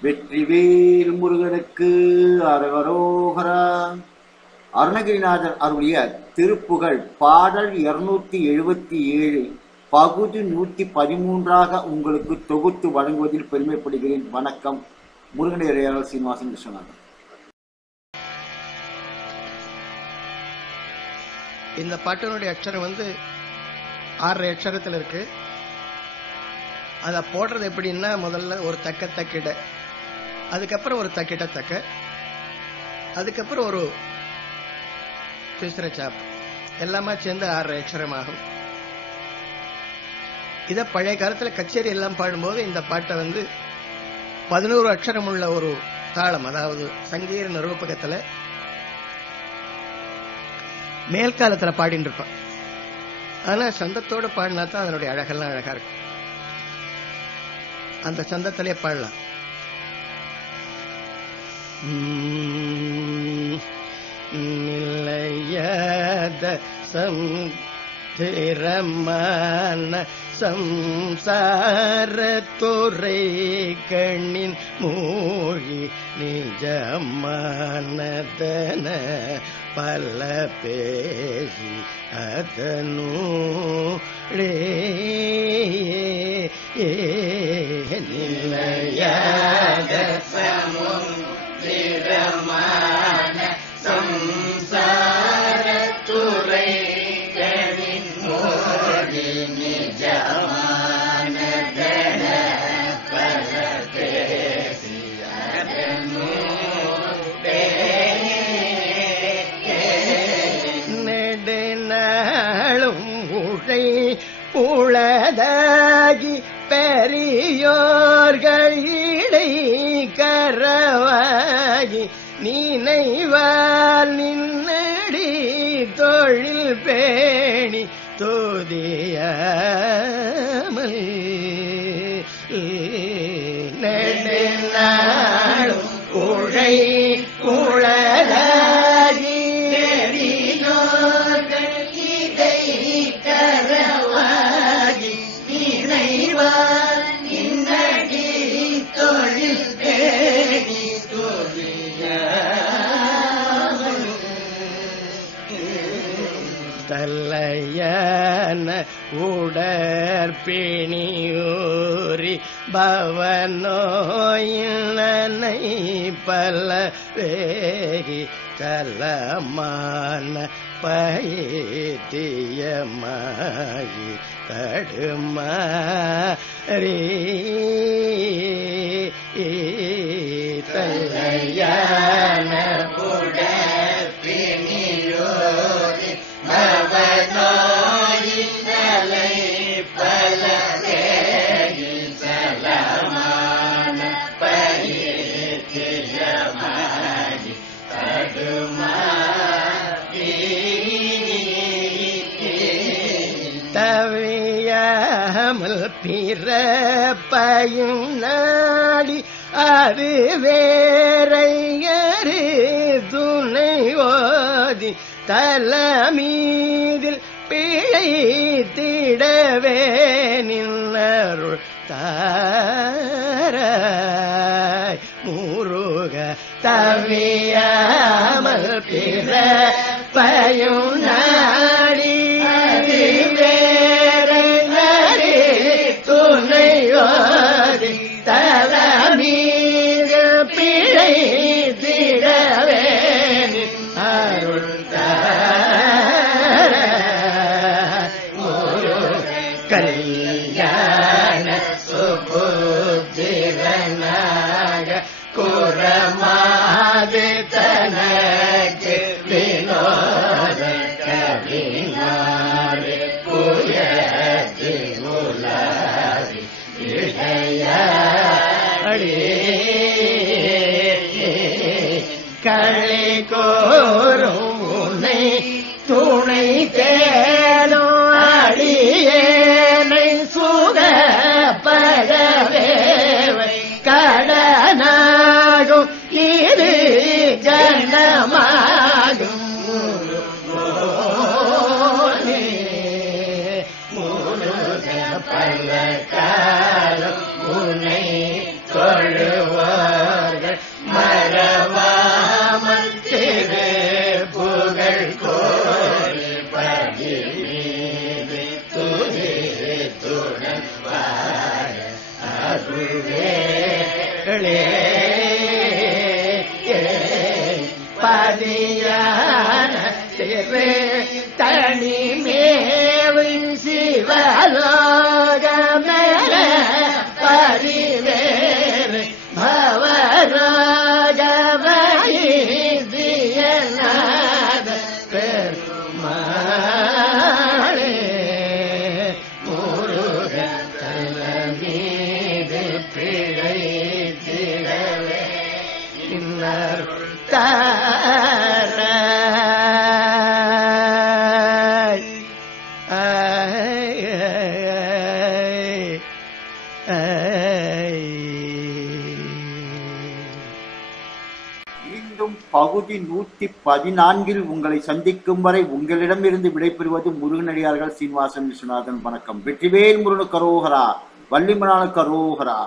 வெற்றி வேறு முருகனுக்கு அரகரோகரா அருணகிரிநாதர் அருளிய திருப்புகழ் பாடல் இருநூத்தி எழுபத்தி ஏழு. பகுதி நூத்தி பதிமூன்றாக உங்களுக்கு தொகுத்து வழங்குவதில் பெருமைப்படுகிறேன். வணக்கம். முருகனையரையாளர் சீனிவாசன் கிருஷ்ணநாதன். இந்த பாட்டினுடைய அச்சரம் வந்து ஆறரை அச்சரத்தில் இருக்கு. அதை போடுறது எப்படின்னா முதல்ல ஒரு தக்க தக்கிட அதுக்கப்புறம் ஒரு தக்கிட்ட தக்க. அதுக்கப்புறம் ஒரு திசிர சாப். எல்லாமே சேர்ந்து ஆறு அக்ஷரமாகும் இதை பழைய காலத்துல கச்சேரி எல்லாம் பாடும்போது இந்த பாட்டை வந்து பதினோரு அக்ஷரம் உள்ள ஒரு தாளம் அதாவது சங்கீர நிரூபகத்துல மேல்காலத்துல பாடிட்டு இருப்பான் ஆனா சந்தத்தோட பாடினா தான் அதனுடைய அழகெல்லாம் அழகா இருக்கும். அந்த சந்தத்திலே பாடலாம். நிலையாத சம்திரமான சம்சார கண்ணின் மூழி நிஜமானதன பல பேசி அதனூடே நிலையாத நினைவால் நின்னடி தொழில் பேணி தோதியாமல். நெடுநாளும் உழை உளதாகி பெரியோர்கள் இடை தல்லையான உடற்பிணியூரி பவனோயினை பல வேகி தலமான பயித்தியமாகி தடுமாறி. தல்லையான உடற்பிணியூரி தவியாமல் பிறப்பையும் நாடி அது வேறையறு துணை ஓதி தலமீதில் பிழை திடவே நின்னருள் தார. மூறு முருக தவியாமல் பிற பயும் ಕಳೆ ಕಳೆ ಕೋ திரு பகுதி நூத்தி பதினான்கில் உங்களை சந்திக்கும் வரை உங்களிடமிருந்து விடைபெறுவது முருகனடியார்கள் சீனிவாசன் விஸ்வநாதன். வணக்கம். வெற்றிவேல் முருகனுக்கு கரோகரா வள்ளிமனானுக்கு கரோகரா